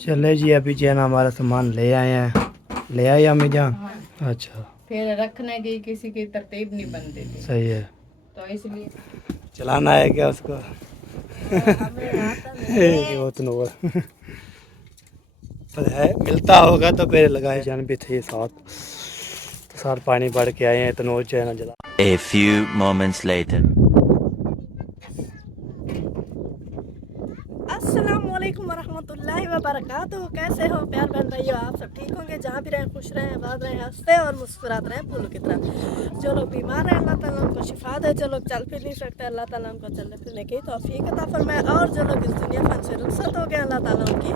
चले जी, अभी जो है ना हमारा सामान ले आए हैं। ले आए अम्मी जान? अच्छा, फिर रखने की किसी की तरतीब नहीं बनती थी, सही है। तो इसलिए चलाना है क्या उसको? हमें आता नहीं। वो तो नहीं पर है, मिलता होगा तो फिर लगाए जान भी थे साथ। तो साथ पानी भर के आए हैं तो नोच जो है ना जला। A few moments later. अस्सलामुअलैकुम वरहमतुल्लाहि वबरकातुहू। कैसे हो प्यार बहन भाइयों? आप सब ठीक होंगे? जहाँ भी रहें खुश रहें, आबाद रहें, हंसते और मुस्कुराते रहें फूलों की तरह। जो लोग बीमार हैं अल्लाह ताला उनको शिफा दे, जो लोग चल फिर नहीं सकते अल्लाह ताला उनको चलने फिरने की तौफीक अता फरमाए, और जो लोग इस दुनिया फन से रुखसत हो गए अल्लाह ताला उनकी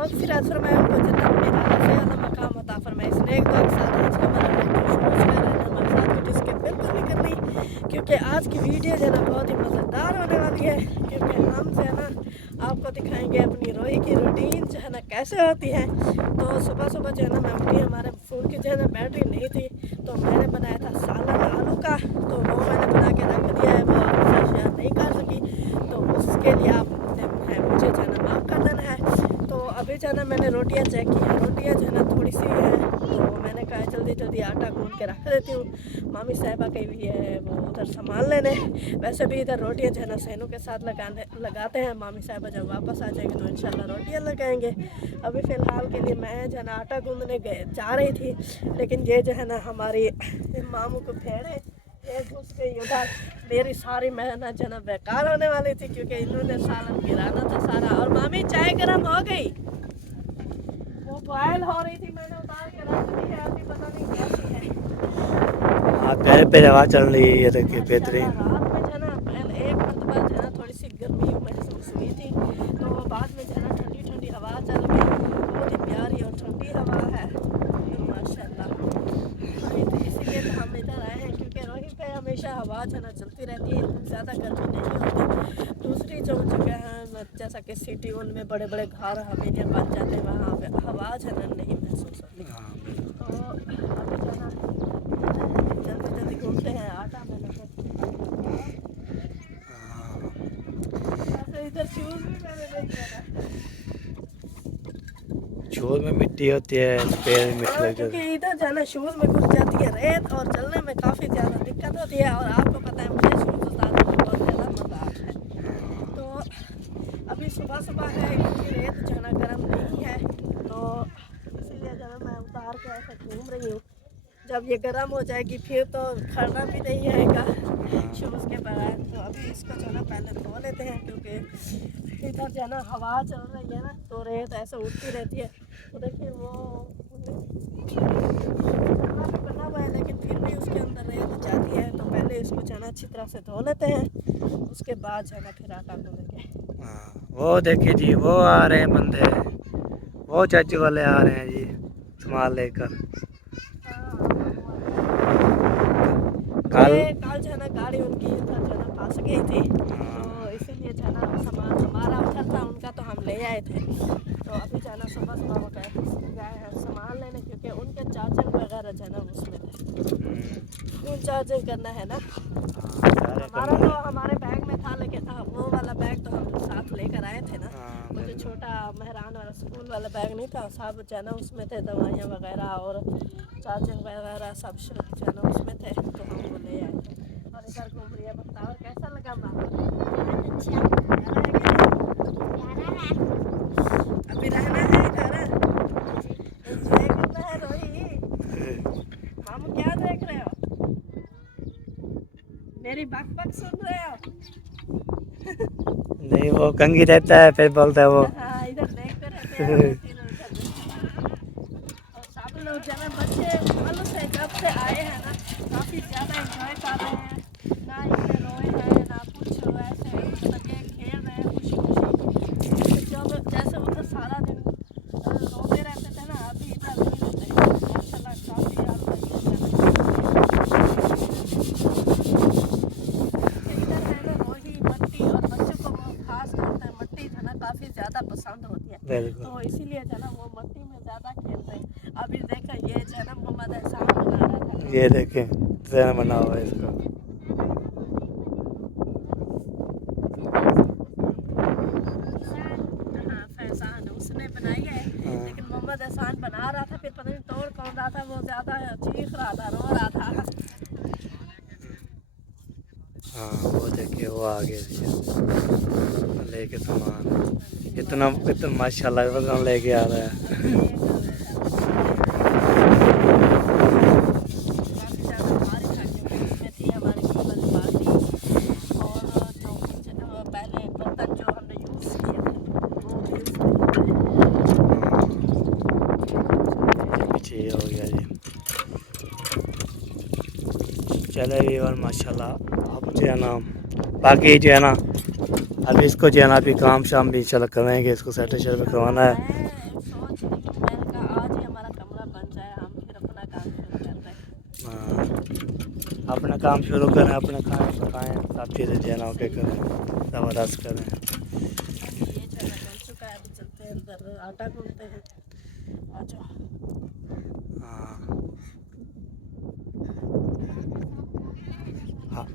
मगफिरत फरमाए, उनको जन्नत में आला मकाम अता फरमाए। इस नेक दुआ के साथ आज का हमारा वीडियो स्किप बिल्कुल नहीं करनी, क्योंकि आज की वीडियो जो है ना बहुत ही मज़ेदार होने वाली है। क्योंकि हम जो है ना आपको दिखाएंगे अपनी रोई की रूटीन जो है ना कैसे होती है। तो सुबह सुबह जो है ना मैं उठी, हमारे फ़ोन की जो है ना बैटरी नहीं थी, तो मैंने बनाया था सालन आलू का, तो वो मैंने बना के रख दिया है। वो आपसे शेयर नहीं कर सकी, तो उसके लिए आपने मुझे जो है ना माफ़ कर देना है। तो अभी जो है ना मैंने रोटियाँ चेक की हैं, रोटियाँ जो है ना थोड़ी सी है, तो मैंने कहा जल्दी जल्दी आटा गूंद के रख देती हूँ। मामी साहिबा गई हुई है वो उधर सामान लेने। वैसे भी इधर रोटियाँ जो है ना सैनू के साथ लगाते हैं। मामी साहिबा जब वापस आ जाएंगे तो इंशाल्लाह रोटियाँ लगाएंगे। अभी फ़िलहाल के लिए मैं जो है ना आटा गूंदने जा रही थी, लेकिन ये जो है ना हमारी मामू को फेड़े ये घुस गई उधर। मेरी सारी मेहनत जो है ना बेकार होने वाली थी, क्योंकि इन्होंने सालन गिराना था सारा। और मामी चाय गर्म हो गई, वो बॉयल हो रही थी, मैंने उतार के रख दी है, अभी पता नहीं कैसी है। हाँ, प्यारे प्यारे हवा चल रही है, ये देखिए बेहतरीन। रात में जो है ना पहले एक मरतबा जो है ना थोड़ी सी गर्मी महसूस हुई थी, तो बाद में जो है ना ठंडी ठंडी हवा चल रही है, बहुत ही प्यारी और ठंडी हवा है माशाल्लाह। तो इसीलिए तो हम इधर आए हैं, क्योंकि रोही पे हमेशा हवा जो है ना चलती रहती है, ज़्यादा गर्मी नहीं होती। दूसरी जो जगह है जैसा कि सिटी, उनमें बड़े बड़े घर हवेलियाँ बन जाते हैं, वहाँ पे हवा जो है ना नहीं महसूस होती। तो अभी जो है ना जल्दी जल्दी घूमते हैं। आटा में ऐसे इधर शूज़ भी मैंने देख लिया, शूज में मिट्टी होती है, पैर में मिट्टी लग क्योंकि जाती है। इधर जाना शूज़ में घुस जाती है रेत, और चलने में काफ़ी ज़्यादा दिक्कत होती है। और आपको पता है मुझे शूज़ उतारने में बहुत ज़्यादा मज़ा आता है। तो अभी सुबह सुबह है, क्योंकि रेत जो है ना गर्म नहीं है, तो इसीलिए जो है मैं उतार के ऐसे घूम रही हूँ। जब ये गर्म हो जाएगी फिर तो खड़ना भी नहीं आएगा शूज़ के बगैर। तो अभी इसको जो है ना पहले धो लेते हैं, क्योंकि इधर जो है ना हवा चल रही है ना, तो रेत ऐसे उठती रहती है। तो देखिए वो बना हुआ है, लेकिन फिर भी उसके अंदर रेत जाती है। तो पहले इसको जो है ना अच्छी तरह से धो लेते हैं, उसके बाद जो है ना फिर आटा गूंदेंगे। हाँ, वो देखिए जी, वो आ रहे हैं बंदे, वो चाचू वाले आ रहे हैं जी सामान लेकर। कल कल जो है ना गाड़ी उनकी उधर जो है ना फंस गई थी, तो इसीलिए जो है ना सामान हमारा उधर था, उनका तो हम ले आए थे। तो अभी जो है ना सुबह सुबह वो गए हैं सामान लेने, क्योंकि उनके चार्जिंग वगैरह जो है ना उसमें थे, फोन चार्जिंग करना है ना। हमारा तो हमारे बैग में था, लेकिन वो वाला बैग तो हम साथ लेकर आए थे ना। वो जो छोटा मेहरान वाला स्कूल वाला बैग नहीं था, सब जो है ना उसमें थे दवाइयाँ वगैरह और चार्जिंग वगैरह सब जो है ना उसमें थे, तो हम वो ले आए थे। और इधर घूम रही है बख्तावर। कैसा लगा मामा? अभी रहना है इधर, एंजॉय करना है रोही। मामू क्या देख रहे हो? मेरी बक बक सुन रहे हो? नहीं, वो कंगी रहता है फिर बोलता है वो। हाँ, इधर देखते रहते हैं, फिर और सब लोग जो है बच्चे मालूम से जब से आए हैं ना काफ़ी ज़्यादा एंजॉय कर रहे हैं। ना इतने रोए हैं ना कुछ, ऐसे ही लगे खेल रहे हैं खुशी खुशी। जब जैसे उधर सारा दिन रोते रहते थे ना, अभी इधर नहीं रोते माशाल्लाह। काफ़ी याद इधर है ना रोही मट्टी, और बच्चों को खास तौर पर मट्टी जो है ना काफ़ी ज़्यादा पसंद होती है, बिल्कुल। तो इसीलिए जो है ना वो मट्टी में ज़्यादा खेलते हैं। अभी देखा ये जो है ना मोहम्मद एहसान बना रहा था, ये देखें ट्रेन बना हुआ है इसका। हाँ फैजान उसने बना बनाएंगे, लेकिन मोहम्मद एहसान बना रहा था, फिर पता नहीं तोड़ कौन रहा था, वो ज़्यादा चीख रहा था, रो रहा था। हाँ वो देखिए वो आ गए लेके सामान, इतना इतना माशाल्लाह वजन लेके आ रहा है। काफ़ी ज़्यादा बारिश आ गई, इसमें थी हमारी ये वाली बाल्टी और जो पहले बर्तन जो हमने यूज़ किए थे वो भी पीछे ये हो गया जी। चले ये और माशाल्लाह अब जो है ना बाकी जो है ना अभी इसको जो है ना अभी काम शाम भी इंशाल्लाह करेंगे, इसको सेट करवाना है। मैं सोच रही हूँ मैंने कहा आज ही हमारा कमरा बन जाए, हम फिर अपना काम शुरू कर रहे हैं। हाँ, अपना काम शुरू करें, अपना खाएं पकाएं, सब चीज़ें जो है ना ओके करें, ज़बरदस्त करें। ये जगह बन चुका है, अभी चलते हैं अंदर आटा गूंथते हैं। आ जाओ। हाँ,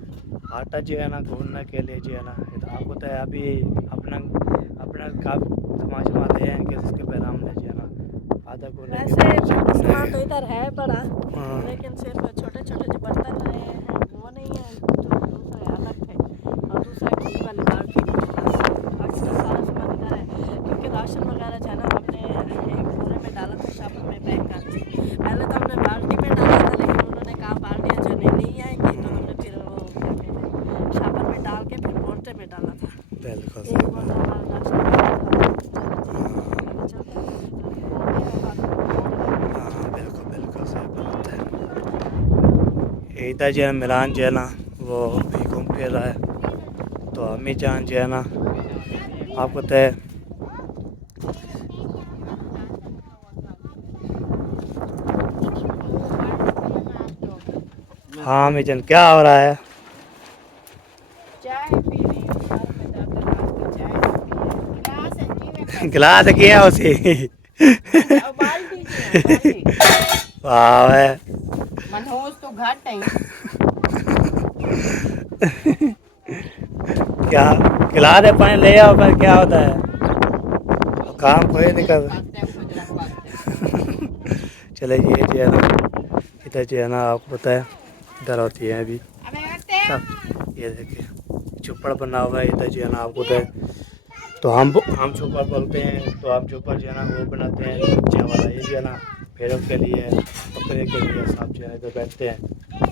आटा जो है ना गूंदने के लिए जो है ना आपको तो है अभी अपना अपना काम समाज में आते हैं कि उसके पहले हमने जो है ना आटा गूंदने के वैसे सामान तो इधर है बड़ा, हाँ। लेकिन सिर्फ छोटे छोटे जो बर्तन हैं वो नहीं है, जो दूसरे अलग थे, और दूसरा घी वाले बाल्टी की बाकी तो सारा सामान इधर है, क्योंकि राशन वगैरह जो है ना हमने एक बोरे में डाला था, शापर में पैक करके। पहले तो हमने बाल्टी में डाला था, लेकिन उन्होंने कहा बाल्टियाँ जो नहीं आएंगी, तो हमने फिर वो शापर में डाल के फिर बोरटे में डाला था। बिल्कुल एक बोरा हमारा राशन का था। चलते हैं। हाँ बिल्कुल बिल्कुल सही बात है। इधर जो है मिलान जो है ना वो भी घूम फिर रहा है, तो अम्मी जान जो है ना आपको तो है हाँ अम्मी जान क्या हो रहा है? चाय पी रही हूँ, घर में जाकर रात की चाय पी रही हूँ। गिलास है जी में गिलास किया उसे बाल्टी जी है, बाल्टी। वाह है। मनोज तो घट है। क्या गिलास है पानी ले आओ, पर क्या होता है काम कोई नहीं कर। चले ये जो है ना इधर जो है ना आपको पता है इधर होती है अभी सब, ये देखिए चुप्पड़ बना हुआ है इधर जो है ना आपको पता है, तो हम चुप्पड़ बोलते हैं, तो हम चुप्पड़ जो है ना वो बनाते हैं बच्चे वाला, ये जो है ना भेड़ों के लिए बकरे के लिए सब जो है इधर बैठते हैं,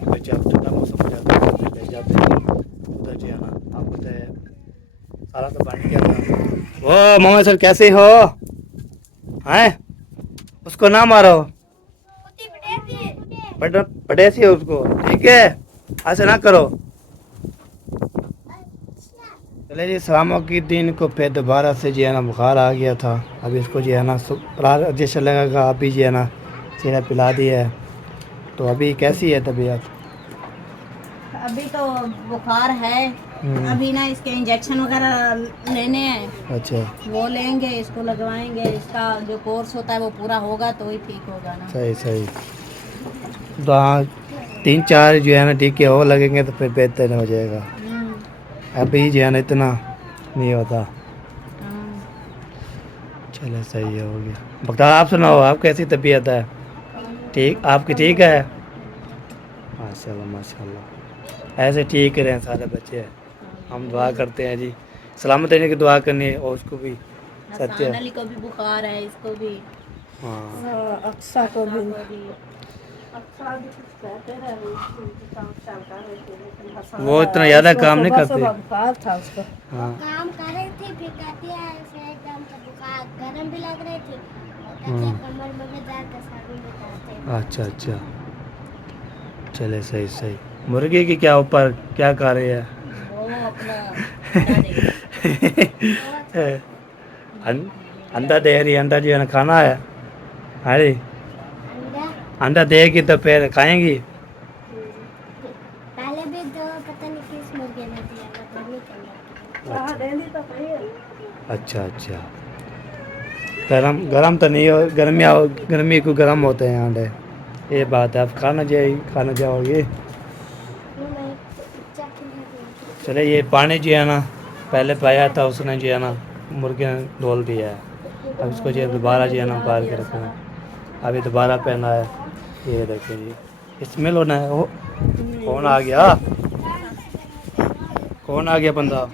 तो जब ठंडा मौसम हो जाता है तो ले जाते हैं उधर जो है ना आपको पता है सारा तो पानी क्या था। वो मोहम्मद सर कैसे हो हैं, उसको ना मारो, पड़ेसी है उसको, ठीक है ऐसा ना करो। चले जी शाम की दिन को फिर दोबारा से जो है ना बुखार आ गया था, अभी इसको जो है ना जैसे लगेगा अभी जो है ना सीना पिला दिया है, तो अभी कैसी है तबीयत? अभी तो बुखार है, अभी ना इसके इंजेक्शन वगैरह लेने हैं, अच्छा वो लेंगे, इसको लगवाएंगे, इसका जो कोर्स होता है वो पूरा होगा तो ही ठीक होगा ना। सही सही, तो हाँ 3-4 जो है ना टीके और लगेंगे तो फिर बेहतर हो जाएगा, अभी जो है ना इतना नहीं होता। चलो सही है, हो गया। बता आप सुनाओ, आप कैसी तबीयत है? ठीक आपकी ठीक है? माशाल्लाह माशाल्लाह, ऐसे ठीक रहें सारे बच्चे, हम दुआ करते हैं जी, सलामत रहने की दुआ करनी है, और उसको भी सच्चे हसन अली को भी बुखार है, इसको भी, हाँ अक्सा को भी वो इतना ज़्यादा काम नहीं करते। बुखार था उसको। हाँ काम कर रही थी, फिर कहती है ऐसे एकदम से बुखार गर्म भी लग रही थी, और कहती है कमर में भी दर्द है, साबुन लगाते हैं। अच्छा अच्छा, चले सही सही। मुर्गी की क्या ऊपर क्या कर रही है? वो अपना अंडा दे रही, अंडा जो है ना खाना है, अरे अंडा अंडा देगी तो फिर खाएंगी। पहले भी दो पता नहीं किस मुर्गे ने दिया, मतलब नहीं चल हाँ, डेली तो सही है। अच्छा अच्छा, गरम तो नहीं हो, गर्मी को गरम होते हैं अंडे, ये बात है। आप खाना जाओगे। चले ये पानी जो है ना पहले पाया था उसने जो है ना मुर्गे ने डोल दिया है, अब इसको जो है दोबारा जो है ना पार के रखना है। अभी दोबारा पहना है, ये देखें जी, स्मेल होना है। वो कौन आ गया, कौन आ गया बंदा?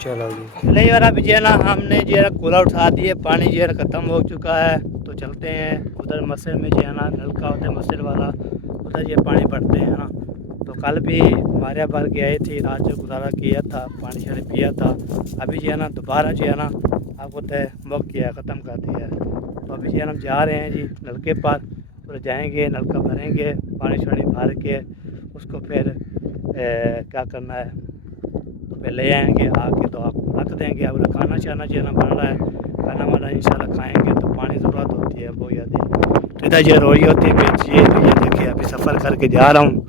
चलो जी, नहीं यार अभी जो है ना हमने जो है कूलर उठा दिए, पानी जो है ख़त्म हो चुका है। तो चलते हैं उधर मस्जिद में जो है ना नलका होता है मस्जिद वाला, उधर ये पानी पड़ते हैं ना। तो कल भी हमारे भर के आई थी, रात जो गुजारा किया था, पानी शानी पिया था। अभी जो है ना दोबारा जो है ना आपको तय बुक किया, ख़त्म कर दिया है। तो अभी जो है हम जा रहे हैं जी नलके पर, तो जाएंगे नलका भरेंगे, पानी शानी भर के उसको फिर क्या करना है तो फिर ले आएंगे आके, तो आपको रख देंगे। अब खाना शाना जो है ना बन रहा है, खाना वाना इंशाल्लाह खाएंगे। तो पानी ज़रूरत होती है बहुत ज़्यादा। तो इधर जो रोई होती है बेचिए, तो ये देखिए अभी सफ़र करके जा रहा हूँ।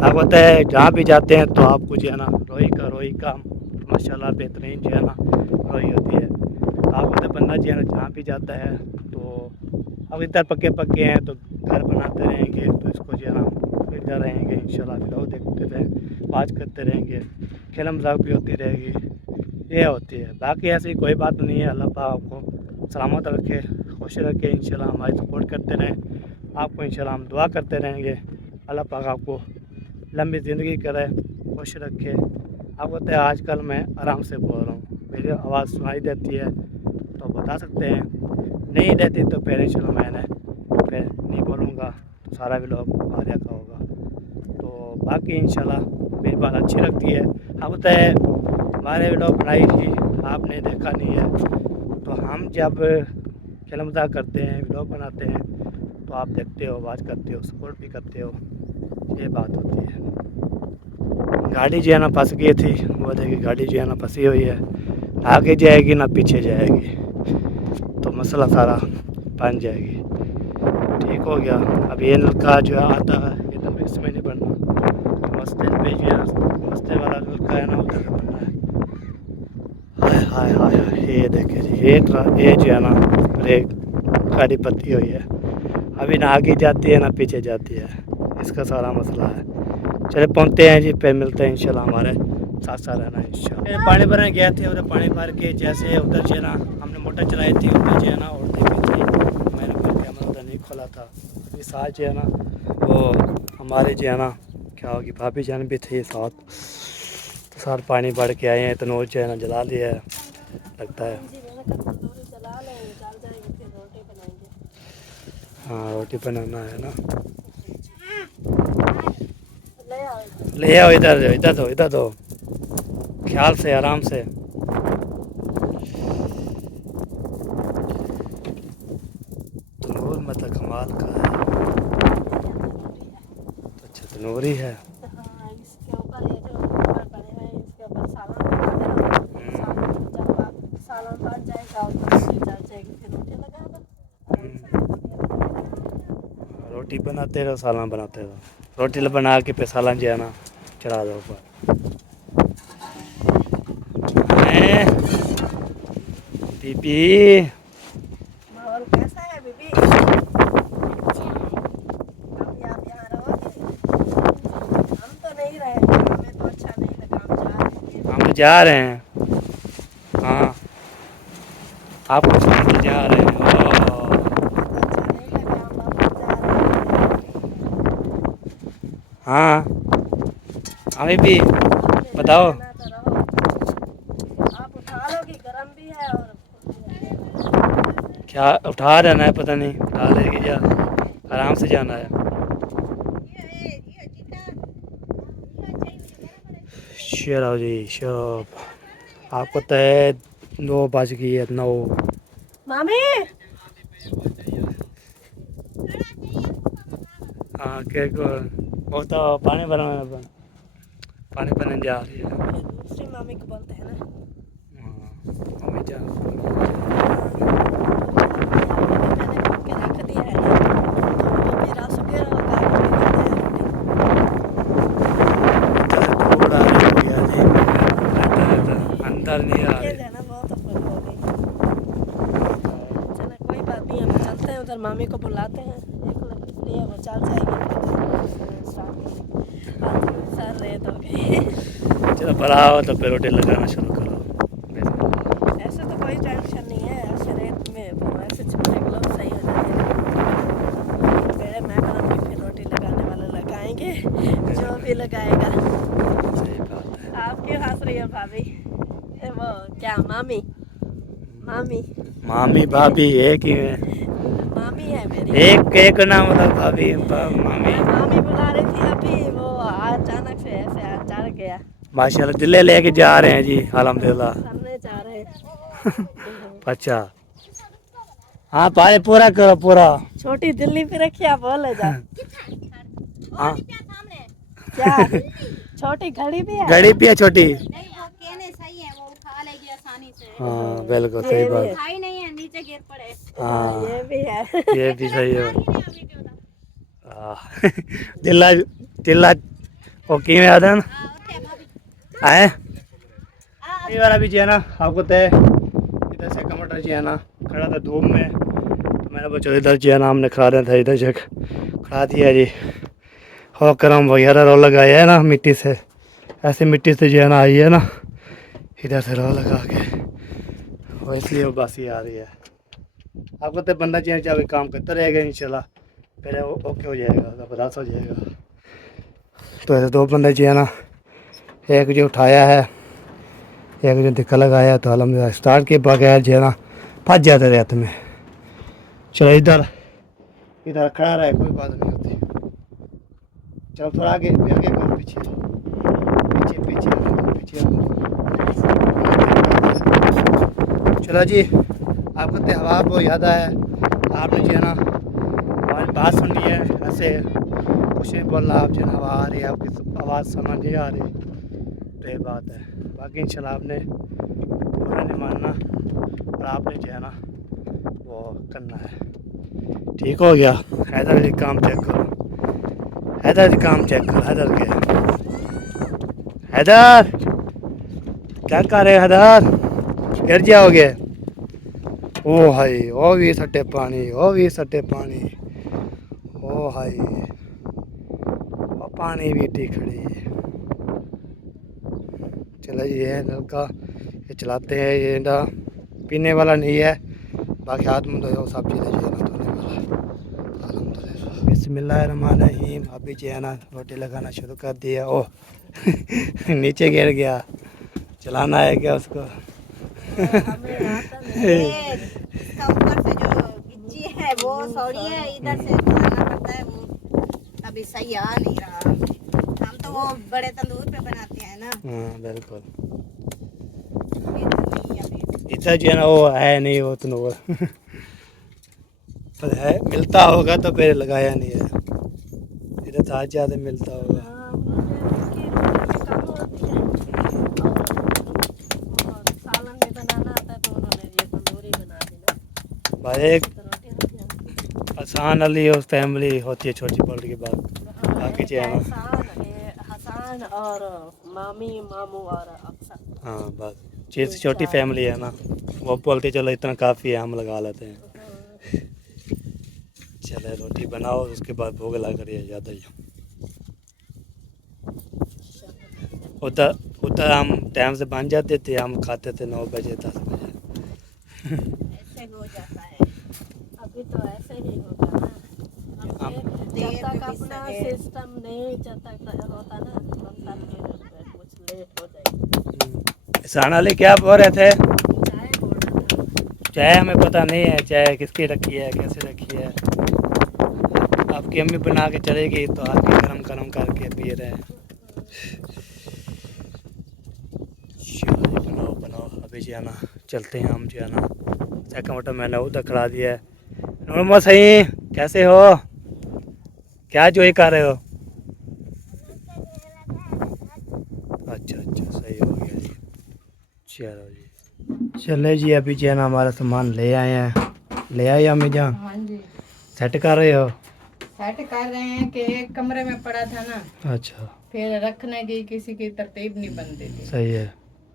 आपको पता है जहाँ भी जाते हैं तो आपको जो है ना रोई का माशाल्लाह बेहतरीन जो है ना रोई होती है। आपको तो बंदा जो है ना जहाँ भी जाता है तो अब इधर पक्के हैं तो घर बनाते रहेंगे, तो इसको जो है ना इधर रहेंगे इंशाल्लाह। लोग देखते रहें, बात करते रहेंगे, खेल मजाक भी होती रहेगी, ये होती है। बाकी ऐसी कोई बात नहीं है। अल्लाह पाक आपको सलामत रखे, खुश रखे इंशाल्लाह। हमारी सपोर्ट करते रहें, आपको इंशाल्लाह हम दुआ करते रहेंगे। अल्लाह पाक आपको लंबी ज़िंदगी करे, खुश रखे। आपको तो आजकल मैं आराम से बोल रहा हूँ, मेरी आवाज़ सुनाई देती है तो बता सकते हैं, नहीं देती तो फिर इंशाल्लाह मैंने फिर नहीं बोलूँगा, तो सारा भी लोग मारिया का होगा। तो बाकी इंशाल्लाह मेरी बात अच्छी लगती है। अब तो हमारे वीडियो बनाई थी, आपने देखा नहीं है। तो हम जब खेल मजाक करते हैं, वीडियो बनाते हैं, तो आप देखते हो, बात करते हो, सपोर्ट भी करते हो, ये बात होती है। गाड़ी जो है ना फंस गई थी, वो देखिए गाड़ी जो है ना फंसी हुई है, आगे जाएगी ना पीछे जाएगी, तो मसला सारा बन जाएगी। ठीक हो गया। अब ये नलका जो है आता है ये तो इसमें नहीं बनना, मस्जिद पे जो है मस्जिद वाला नलका है ना उधर बनना है। हाय हाय हाय, ये देखिए जी, ये जो है ना ब्रेक गाड़ी पत्ती हुई है, अभी ना आगे जाती है ना पीछे जाती है, इसका सारा मसला है। चले पहुँचते हैं जी, फिर मिलते हैं इंशाल्लाह, हमारे साथ साथ रहना इंशाल्लाह। पानी भरने गए थे, उधर पानी भर के जैसे उधर जो है ना हमने मोटर चलाई थी, उधर जो है ना औरतें भी थी, मैंने फिर कैमरा उधर नहीं खोला था। अभी साथ जो है ना वो हमारे जो है ना क्या होगी भाभी जान भी थी साथ, तो साथ पानी भर के आए हैं। तो नोट जो है ना जला लिया है लगता है। हाँ रोटी बनाना है ना, ले आओ इधर दो ख्याल से आराम से। तनूर मतलब कमाल का है, अच्छा तनूरी है। इसके ऊपर ये जो ऊपर बने हैं इसके ऊपर सालन बन जाएगा और चल जाएगी, फिर रोटी लगाना। रोटी बनाते रहो, सालन बनाते रहो, रोटी बना के फिर सालन जो है ना चढ़ा दो ऊपर। बीबी माहौल कैसा है बीबी? अभी आप यहाँ रहोगे? हम तो नहीं रहेंगे, हमें तो अच्छा नहीं लगा, हम जा रहे हैं। हम जा रहे हैं, हाँ आपको साथ जा रहे हैं। अच्छा नहीं लगा, हम वापस जा रहे हैं। हाँ हमें भी बताओ। रहना तो रहो। आप उठा लो कि गर्म भी है और क्या उठा रहना है पता नहीं, उठा लेगी या आराम से जाना है। चलो जी शो, आपको तो 9 बज गई है, 9। मामी हाँ के वो तो पानी भरने जा रही है। दूसरी मामी को बोलते हैं ना। हाँ मम्मी जा मैंने भर के रख दिया है ना, तो मेरा सुबह थोड़ा हो गया जी, अंदर नहीं आ ये रही। जाना बहुत अफर हो गई। चलो कोई बात नहीं, हम चलते हैं उधर, मामी को बुलाते हैं, एक लड़की लिए वो चल जाएगी। सर रेत हो गई। चलो बनाओ तो फिर रोटी लगाना शुरू करो। ऐसे तो कोई टेंशन नहीं है, ऐसे रेत में ऐसे छोटे ग्लव सही हो जाते हैं। पहले मैं बनाऊंगी फिर रोटी लगाने वाले लगाएंगे, जो भी लगाएगा। सही बात है। आप क्यों हंस रही हो भाभी? वो क्या मामी? मामी मामी भाभी एक ही है, मामी है मेरी। एक एक नाम मतलब भाभी मामी। मैं मामी बुला रही थी अभी, वो अचानक से ऐसे अचानक गया। माशाल्लाह दिल्ली लेके जा रहे हैं जी अल्हम्दुलिल्लाह। करने जा रहे हैं। अच्छा हाँ पाए पूरा करो पूरा। छोटी दिल्ली पे रखिया बोले जा। हाँ क्या छोटी घड़ी भी है? घड़ी भी है छोटी। नहीं वो कहने सही है, वो उठा लेगी आसानी से। हाँ बिल्कुल ये सही भी बात। है। उठाई नहीं है, नीचे गिर पड़े। हाँ ये भी है। ये भी सही है। दिल्ला दिल्ला वो किमें आदन आए ये वाला भी जो है ना आपको तय इधर से टमाटर जो है ना खड़ा था धूप में, तो मैंने बच्चों इधर जो है ना हमने खड़ा देना था, इधर से खड़ा दिया जी। और करम वगैरह रो लगाया है ना मिट्टी से, ऐसे मिट्टी से जो है ना आई है ना, इधर से रो लगा के, और इसलिए वो बासी आ रही है। आपको तो बंदा चेंज चाहे काम करता रहेगा इंशाल्लाह, पहले वो ओके हो जाएगा, ज़बरदस्त हो जाएगा। तो ऐसे दो बंदे जो है ना, एक जो उठाया है, एक जो धक्का लगाया, तो अल्हम्दुलिल्लाह स्टार्ट के बगैर जो है ना फंस जाते रेत में। चलो इधर इधर खड़ा रहे, कोई बात नहीं होती। चलो थोड़ा आगे आगे करो, पीछे पीछे पीछे पीछे। चलो जी आपको तो हवा बहुत याद आया, आपने जो है ना हमारी बात सुन ली है, ऐसे कुछ नहीं बोल रहा, आप जो है ना हवा आ रही है, आपकी आवाज़ समझ नहीं आ रही, तो ये बात है। बाकी इंशाल्लाह आपने बुरा नहीं मानना, और आपने जो है ना वो करना है। ठीक हो गया। हैदर जी काम चेक करो, हैदर जी काम चेक करो, हैदर के हैदर क्या कर रहे हो हैदर, गिर जाओगे। ओ हाय ओ भी सट्टे पानी, ओ भी सट्टे पानी, ओ हाय ओ पानी भी टी खड़ी है। चलो ये है नलका, ये चलाते हैं, ये ना पीने वाला नहीं है, बाकी हाथ में धोए सब चीज़ें जो है ना धोने वाला। अल्हम्दुलिल्लाह बिस्मिल्लाहिर्रहमानिर्रहीम। अभी जो है ना रोटी लगाना शुरू कर दिया। ओह नीचे गिर गया, चलाना है क्या उसको? ये इसका ऊपर से जो गिज्जी है वो सौड़ी है, इधर से बनाना पड़ता है, वो अभी सही आ नहीं रहा। हम तो वो बड़े तंदूर पे बनाते हैं ना, हाँ बिल्कुल, इधर नहीं अभी। इतना जो है ना वो है नहीं वो तंदूर पर है, मिलता होगा तो फिर लगाया नहीं है, इधर तो आज ज़्यादा मिलता होगा। हाँ, मुझे इसकी रोटी कम होती है, और सालन भी बनाना आता है, तो उन्होंने ये तंदूरी बना दी ना, भाई एक तो रोटी होती है। आसान अली और फैमिली होती है छोटी बड़ी की बात, बाकी जो है ना हसन और मामी मामू और अक्सर। हाँ बस चीज़ छोटी फैमिली है ना, वो बोलते चलो इतना काफ़ी है, हम लगा लेते हैं। चले रोटी बनाओ, उसके बाद भोग लगा करिए ज़्यादा ही। उधर उधर हम टाइम से बन जाते थे, हम खाते थे 9 बजे 10 बजे। ऐसे हो जाता है। अभी तो ऐसे ही होगा ना, हम जब तक अपना सिस्टम नहीं जब तक होता ना, तब तक कुछ लेट हो जाएगा। साना अली क्या बोल रहे थे? चाय बोल रहा था। चाय हमें पता नहीं है, चाय किसकी रखी है कैसे रखी है, आपकी अम्मी बना के चलेगी तो आपके गरम गरम करके पी रहे हैं। चलो जी बनाओ बनाओ, अभी जो है ना चलते हैं हम जो है ना, सेकंड मोटर मैंने उधर खड़ा दिया है। नॉर्मल सही कैसे हो, क्या जो ही कर रहे हो? अच्छा अच्छा सही हो गया जी। चलो जी चले जी, अभी जो है ना हमारा सामान ले आए हैं, ले आए अम्मी जान? हाँ जी, सेट कर रहे हो? सेट कर रहे हैं कि एक कमरे में पड़ा था ना, अच्छा फिर रखने की किसी की तरतीब नहीं बनती थी, सही है।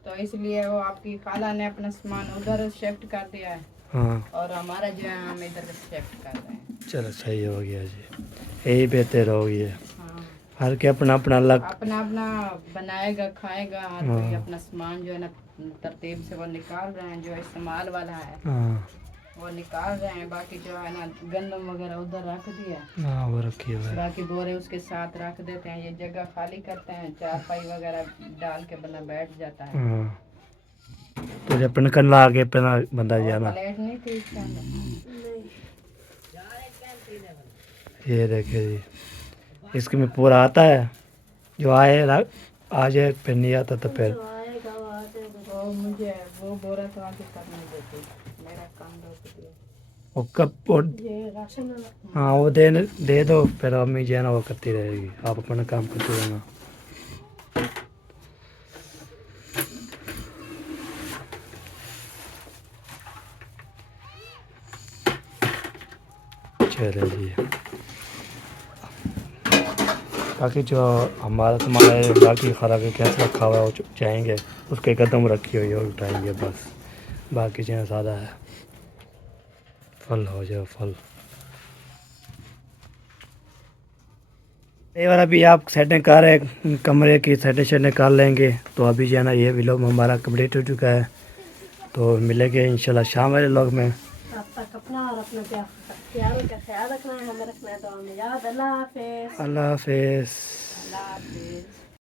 तो इसलिए वो आपकी खाला ने अपना सामान उधर शिफ्ट कर दिया है, हाँ और हमारा जो है हम इधर शिफ्ट कर रहे हैं। चलो सही हो गया जी, यही बेहतर हो गया। हाँ, हर के अपना अपना अलग। अपना अपना बनाएगा खाएगा, हर कोई अपना सामान जो है ना तरतीब से वो निकाल रहे हैं, जो इस्तेमाल वाला है हाँ वो निकाल रहे हैं। बाकी जो है ना गंदम वगैरह उधर रख दिया, हाँ वो रखी हुई है। बाकी बोरे उसके साथ रख देते हैं। ये जगह खाली करते हैं, चारपाई वगैरह डाल के बंदा बैठ जाता है। हाँ तो जब अपन करना आगे पहना बंदा जाना। प्लेट नहीं थी इसके अंदर। ये देखिए जी, इसके में पूरा आता है, जो आए आ जाए, फिर नहीं आता तो फिर वो मुझे वो बोरा तो आगे करने देती, मेरा काम रोक दिया। वो कब वो ये राशन वाला। हाँ वो दे दो, फिर अम्मी जो है ना वो करती रहेगी, आप अपना काम करते रहना। चलो जी, बाकी जो हमारा तुम्हारा बाकी खरा के कैसे रखा हुआ है वो चाहेंगे उसके कदम रखी हुई है और उठाएंगे बस। बाकी जो सादा है, फल हो जाए फल। ये वाला भी आप सेटिंग कर रहे हैं, कमरे की सेटिंग कर लेंगे तो अभी जो है ना ये व्लॉग हमारा कंप्लीट हो चुका है। तो मिलेंगे इंशाल्लाह शाम वाले व्लॉग में। आप तक अपना और अपना प्यार का ख्याल रखना है, हमें रखना है। तो हमें याद। अल्लाह हाफिज़। अल्लाह हाफिज़। अल्लाह हाफिज़।